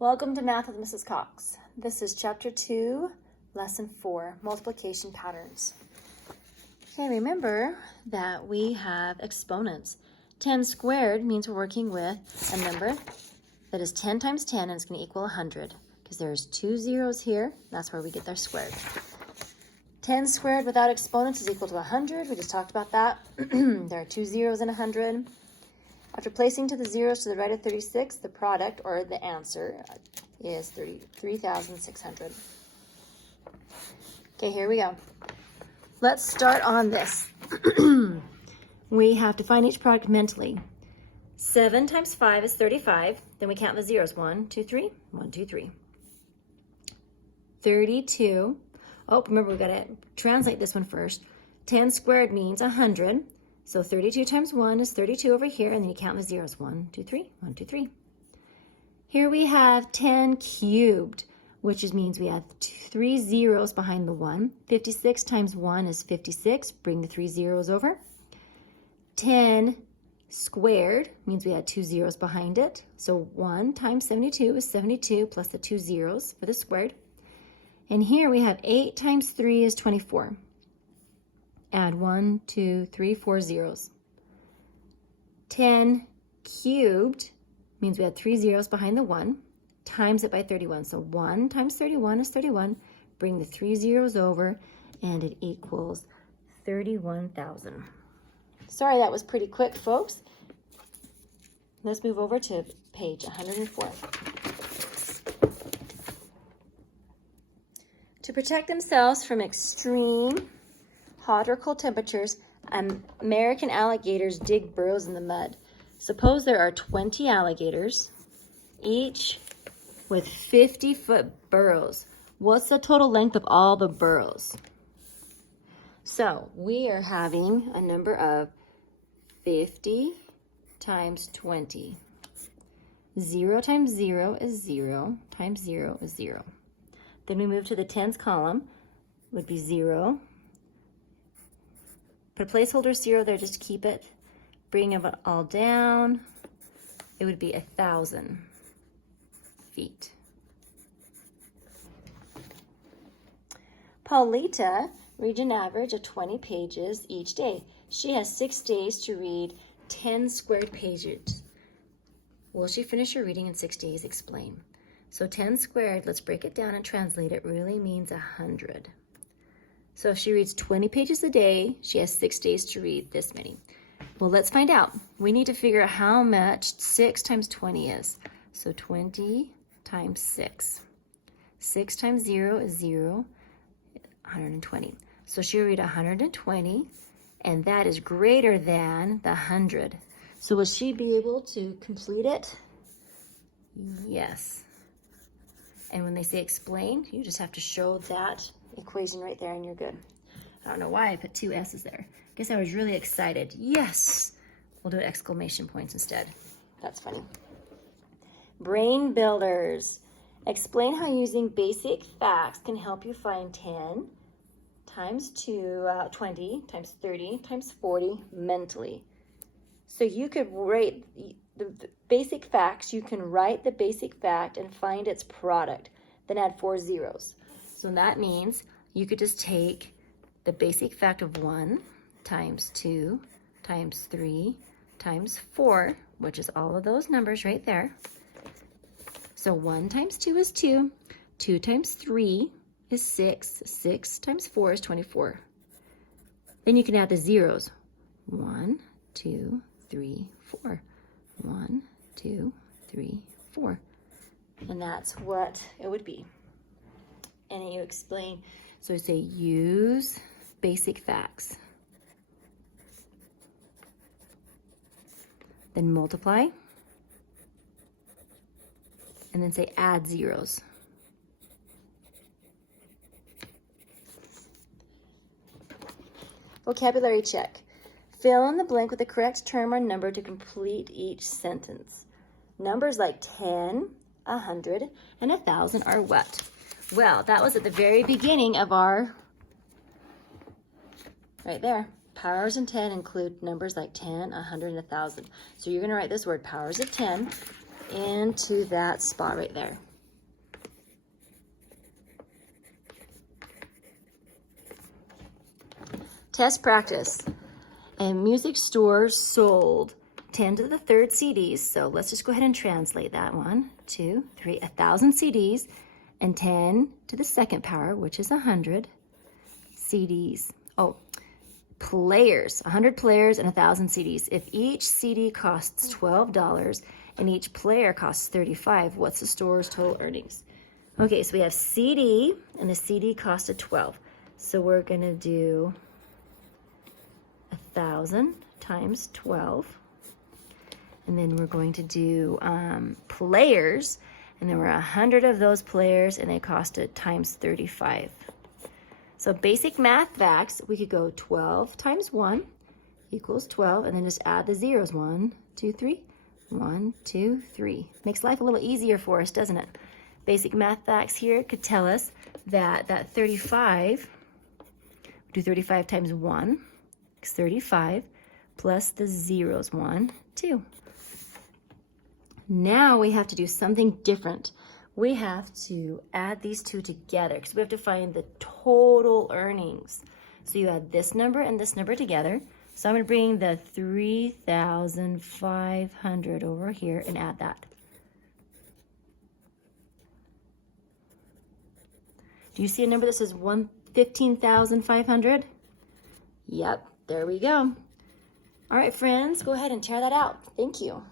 Welcome to Math with Mrs. Cox. This is Chapter 2, Lesson 4, Multiplication Patterns. Okay, remember that we have exponents. 10 squared means we're working with a number that is 10 times 10 and it's going to equal 100 because there's two zeros here. That's where we get their squared. 10 squared without exponents is equal to 100. We just talked about that. There are two zeros in 100. After placing to the zeros to the right of 36, the product, or the answer, is 33,600. Okay, here we go. Let's start on this. We have to find each product mentally. 7 times 5 is 35. Then we count the zeros. 1, 2, 3. 1, 2, 3. 32. Oh, remember, we've got to translate this one first. 10 squared means 100. So 32 times 1 is 32 over here, and then you count the zeros. 1, 2, 3, 1, 2, 3. Here we have 10 cubed, which means we have 3 zeros behind the 1. 56 times 1 is 56. Bring the 3 zeros over. 10 squared means we had 2 zeros behind it. So 1 times 72 is 72 plus the 2 zeros for the squared. And here we have 8 times 3 is 24. Add 1, 2, 3, 4 zeros. 10 cubed means we had 3 zeros behind the 1. Times it by 31. So 1 times 31 is 31. Bring the 3 zeros over, and it equals 31,000. Sorry, that was pretty quick, folks. Let's move over to page 104. To protect themselves from extreme hot or cold temperatures, American alligators dig burrows in the mud. Suppose there are 20 alligators, each with 50-foot burrows. What's the total length of all the burrows? So we are having a number of 50 times 20. 0 times 0 is 0 times 0 is 0. Then we move to the tens column, would be 0. Put a placeholder 0 there just to keep it. Bring it all down. It would be 1,000 feet. Paulita reads an average of 20 pages each day. She has 6 days to read 10 squared pages. Will she finish her reading in 6 days? Explain. So 10 squared, let's break it down and translate it, really means 100. So if she reads 20 pages a day, she has 6 days to read this many. Well, let's find out. We need to figure out how much 6 times 20 is. So 20 times 6. 6 times 0 is 0, 120. So she'll read 120, and that is greater than the 100. So will she be able to complete it? Yes. And when they say explain, you just have to show that equation right there and you're good. I don't know why I put 2 S's there. Guess I was really excited. Yes! We'll do exclamation points instead. That's funny. Brain builders. Explain how using basic facts can help you find 10 times 20 times 30 times 40 mentally. So you could write the basic facts. You can write the basic fact and find its product. Then add 4 zeros. So that means you could just take the basic fact of 1 times 2 times 3 times 4, which is all of those numbers right there. So 1 times 2 is 2. 2 times 3 is 6. 6 times 4 is 24. Then you can add the zeros. 1, 2, 3, 4. 1, 2, 3, 4. And that's what it would be. And you explain, so you say use basic facts. Then multiply. And then say add zeros. Vocabulary check. Fill in the blank with the correct term or number to complete each sentence. Numbers like 10, 100, and 1,000 are what? Well, that was at the very beginning of our, right there. Powers of 10 include numbers like 10, 100, and 1,000. So you're going to write this word, powers of 10, into that spot right there. Test practice. A music store sold 10 to the third CDs. So let's just go ahead and translate that. 1, 2, 3, 1,000 CDs, and 10 to the second power, which is 100 CDs. Oh, players, 100 players and 1,000 CDs. If each CD costs $12 and each player costs $35, what's the store's total earnings? Okay, so we have CD, and the CD costed $12. So we're gonna do 1,000 times 12. And then we're going to do players, and there were 100 of those players, and they costed times 35. So basic math facts, we could go 12 times 1 equals 12, and then just add the zeros. 1, 2, 3. 1, 2, 3. Makes life a little easier for us, doesn't it? Basic math facts here could tell us that 35, do 35 times 1, it's 35, plus the zeros. 1, 2. Now we have to do something different. We have to add these two together because we have to find the total earnings. So you add this number and this number together. So I'm going to bring the 3,500 over here and add that. Do you see a number that says 15,500? Yep, there we go. All right, friends, go ahead and tear that out. Thank you.